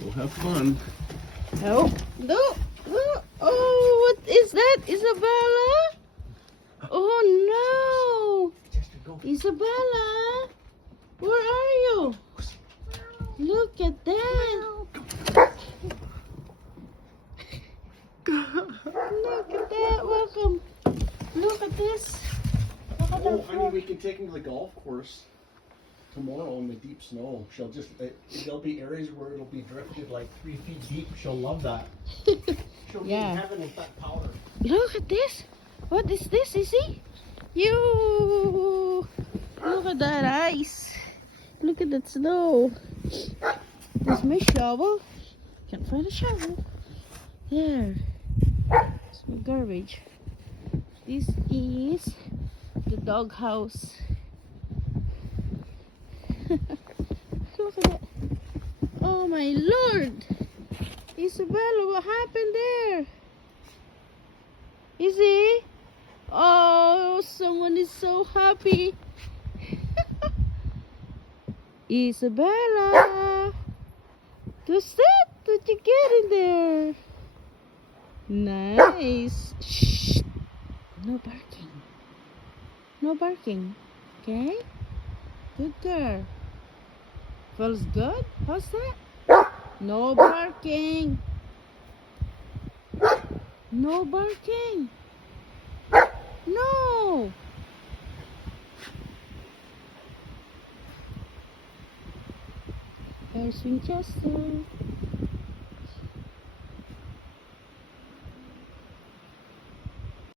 We'll have fun. Oh, no, no. Oh, what is that, Isabella? Oh no, Isabella, where are you? Look at that. Look at that. Welcome. Look at this. Look at Oh, honey, we can take him to the golf course tomorrow in the deep snow. She'll just, there'll be areas where it'll be drifted like 3 feet deep. She'll love that. She'll be in heaven with that powder. Look at this. What is this, Izzy? You. Look at that ice. Look at that snow. There's my shovel. Can't find a shovel. There. It's my garbage. This is the dog house. Look at that. Oh my lord. Isabella, what happened there? Izzy? Oh, someone is so happy. Isabella, what's that? What you get in there? Nice. Shh. No barking. No barking. Okay? Good girl. Feels good? How's that? No barking. No barking. No. There's Winchester.